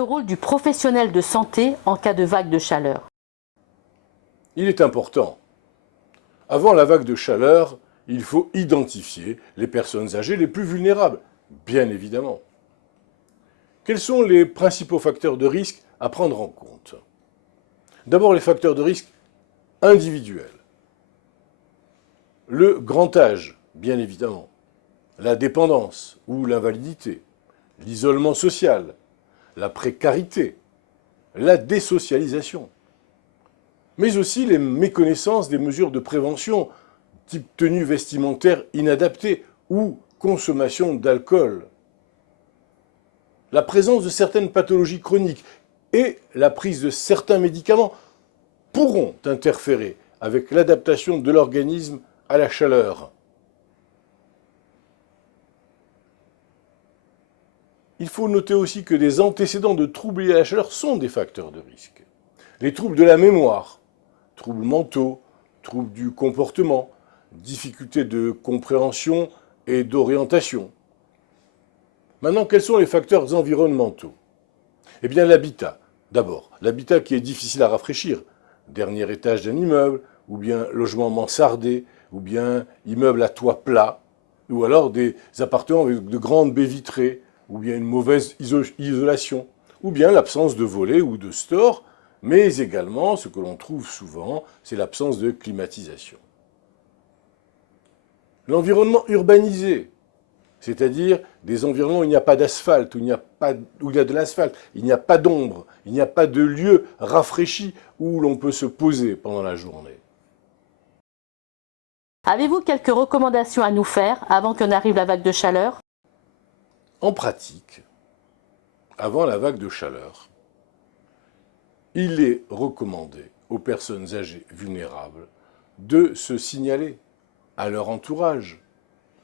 le rôle du professionnel de santé en cas de vague de chaleur? Il est important. Avant la vague de chaleur, il faut identifier les personnes âgées les plus vulnérables, bien évidemment. Quels sont les principaux facteurs de risque à prendre en compte? D'abord, les facteurs de risque individuels. Le grand âge, bien évidemment. La dépendance ou l'invalidité. L'isolement social. La précarité. La désocialisation. Mais aussi les méconnaissances des mesures de prévention, type tenue vestimentaire inadaptée ou consommation d'alcool. La présence de certaines pathologies chroniques et la prise de certains médicaments pourront interférer avec l'adaptation de l'organisme à la chaleur. Il faut noter aussi que des antécédents de troubles liés à la chaleur sont des facteurs de risque. Les troubles de la mémoire, troubles mentaux, troubles du comportement, difficultés de compréhension et d'orientation. Maintenant, quels sont les facteurs environnementaux? Eh bien, l'habitat. D'abord, l'habitat qui est difficile à rafraîchir. Dernier étage d'un immeuble, ou bien logement mansardé, ou bien immeuble à toit plat, ou alors des appartements avec de grandes baies vitrées, ou bien une mauvaise isolation, ou bien l'absence de volets ou de stores, mais également, ce que l'on trouve souvent, c'est l'absence de climatisation. L'environnement urbanisé, c'est-à-dire des environnements où il n'y a pas d'asphalte, où il y a de l'asphalte, il n'y a pas d'ombre, il n'y a pas de lieu rafraîchi où l'on peut se poser pendant la journée. Avez-vous quelques recommandations à nous faire avant que n'arrive la vague de chaleur? En pratique, avant la vague de chaleur, il est recommandé aux personnes âgées vulnérables de se signaler à leur entourage,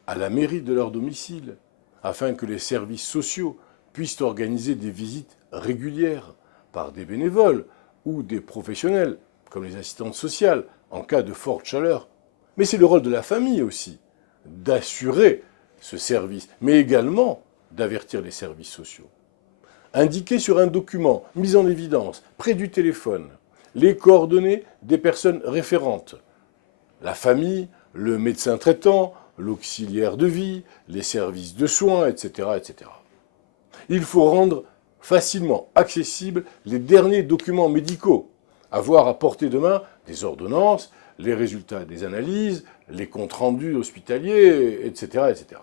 à la mairie de leur domicile, afin que les services sociaux puissent organiser des visites régulières par des bénévoles ou des professionnels, comme les assistantes sociales, en cas de forte chaleur. Mais c'est le rôle de la famille aussi, d'assurer ce service, mais également d'avertir les services sociaux. Indiquer sur un document mis en évidence, près du téléphone, les coordonnées des personnes référentes, la famille, le médecin traitant, l'auxiliaire de vie, les services de soins, etc., etc. Il faut rendre facilement accessibles les derniers documents médicaux, avoir à portée de main des ordonnances, les résultats des analyses, les comptes rendus hospitaliers, etc., etc.